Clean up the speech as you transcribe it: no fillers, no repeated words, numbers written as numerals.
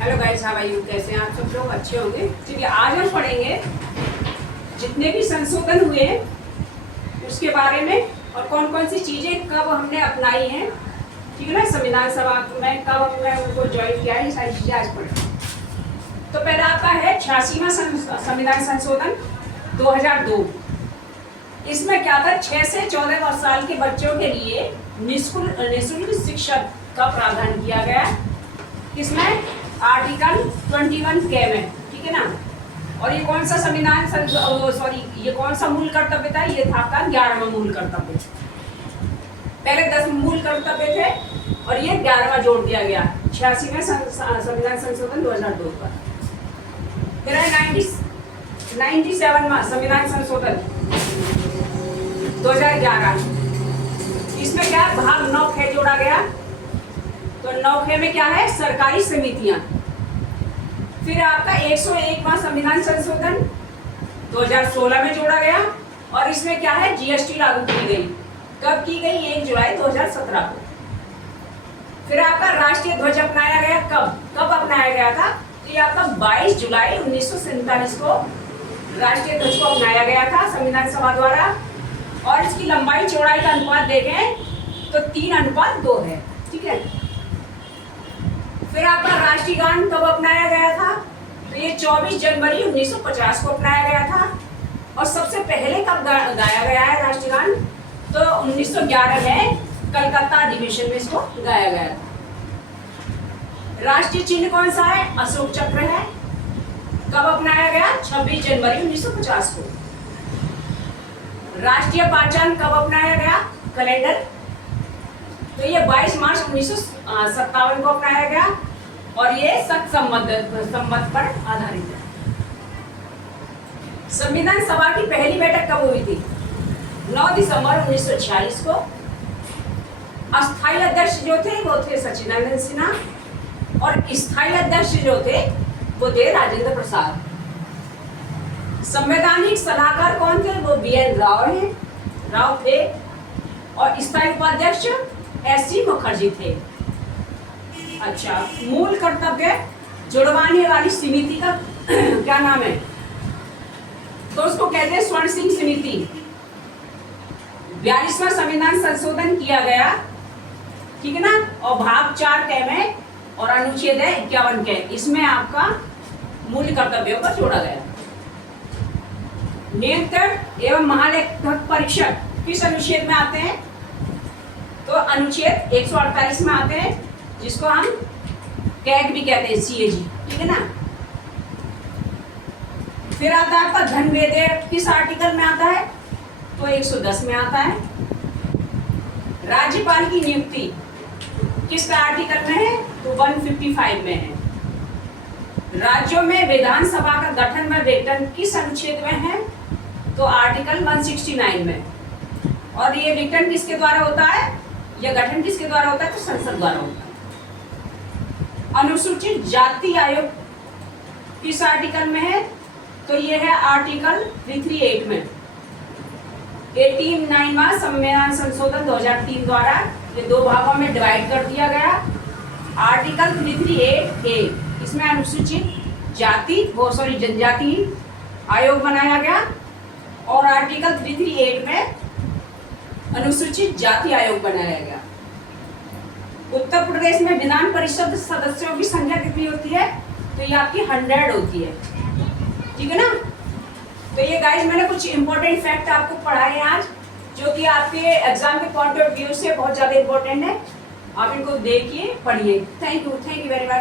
Hello guys, how are you? कैसे हैं आप सब लोग? अच्छे होंगे। ठीक है, आज हम पढ़ेंगे जितने भी संशोधन हुए हैं उसके बारे में और कौन कौन सी चीज़ें कब हमने अपनाई हैं। ठीक है ना, संविधान सभा में कब हमने उनको ज्वाइन किया है, ये सारी चीज़ें आज पढ़ेंगे। तो पहला आपका है 86वां संविधान संशोधन 2002। इसमें क्या था, 6 से 14 साल के बच्चों के लिए निःशुल्क शिक्षा का प्रावधान किया गया। इसमें आर्टिकल 21 के में, ठीक है ना। और ये कौन सा संविधान ये कौन सा मूल कर्तव्य था? ये था आपका 11वां मूल कर्तव्य। पहले 10 मूल कर्तव्य थे और ये 11वां जोड़ दिया गया 86वें संविधान संशोधन 2002 पर। फिर है 97वां संविधान संशोधन 2011। इसमें क्या भाग 9 जोड़ा गया। तो 9 में क्या है? सरकारी समितियां। फिर आपका 101वां संविधान संशोधन 2016 में जोड़ा गया और इसमें क्या है? जीएसटी लागू की गई। कब की गई? 1 जुलाई 2017 को। फिर आपका राष्ट्रीय ध्वज अपनाया गया। कब अपनाया गया था? तो ये आपका 22 जुलाई 1947 को राष्ट्रीय ध्वज को अपनाया गया था संविधान सभा द्वारा। और इसकी लंबाई चौड़ाई का अनुपात देखें तो 3:2 है। ठीक है। फिर आपका राष्ट्रीय गान कब अपनाया गया था? तो ये 24 जनवरी 1950 को अपनाया गया था। और सबसे पहले कब गाया गया है राष्ट्रीय गान? तो 1911 में कलकत्ता अधिवेशन में इसको गाया गया था। राष्ट्रीय चिन्ह कौन सा है? अशोक चक्र है। कब अपनाया गया? 26 जनवरी 1950 को। राष्ट्रीय पहचान कब अपनाया गया? कैलेंडर। तो ये 22 मार्च 1957 को अपनाया गया और ये संबंध पर आधारित है। संविधान सभा की पहली बैठक कब हुई थी? 9 दिसंबर 1946 को। अस्थायी अध्यक्ष जो थे वो थे सच्चिदानंद सिन्हा और स्थायी अध्यक्ष जो थे वो थे राजेंद्र प्रसाद। संवैधानिक सलाहकार कौन थे? वो BN राव थे। और स्थायी उपाध्यक्ष SC मुखर्जी थे। अच्छा, मूल कर्तव्य जुड़वाने वाली समिति का क्या नाम है? तो उसको कहते हैं स्वर्ण सिंह समिति। 42वां संविधान संशोधन किया गया, ठीक है ना। और भाग 4 के में और अनुच्छेद है 51 के, इसमें आपका मूल कर्तव्यों को जोड़ा गया। नियंत्रक एवं महालेखक परीक्षक किस अनुच्छेद में आते हैं? तो अनुच्छेद 148 में आते हैं, जिसको हम कैग भी कहते हैं, CAG, ठीक है ना। फिर आता है आपका धन विधेयक, किस आर्टिकल में आता है? तो 110 में आता है। राज्यपाल की नियुक्ति किस आर्टिकल में है? तो 155 में है। राज्यों में विधानसभा का गठन व विघटन किस अनुच्छेद में है? तो आर्टिकल 169 में। और ये विघटन किसके द्वारा होता है? यह गठन किसके द्वारा होता है? तो संसद द्वारा होता है। अनुसूचित जाति आयोग किस आर्टिकल में है? तो ये है आर्टिकल 338 में। 89वां संविधान संशोधन 2003 द्वारा ये 2 भागों में डिवाइड कर दिया गया। आर्टिकल 338A, इसमें अनुसूचित जनजाति आयोग बनाया गया और आर्टिकल 338 में अनुसूचित जाति आयोग बनाया गया। उत्तर प्रदेश में विधान परिषद सदस्यों की संख्या कितनी होती है? तो ये आपकी 100 होती है, ठीक है ना। तो ये गाइस मैंने कुछ इंपॉर्टेंट फैक्ट आपको पढ़ाए हैं आज, जो कि आपके एग्जाम के पॉइंट ऑफ व्यू से बहुत ज़्यादा इंपॉर्टेंट है। आप इनको देखिए, पढ़िए। Thank you very much.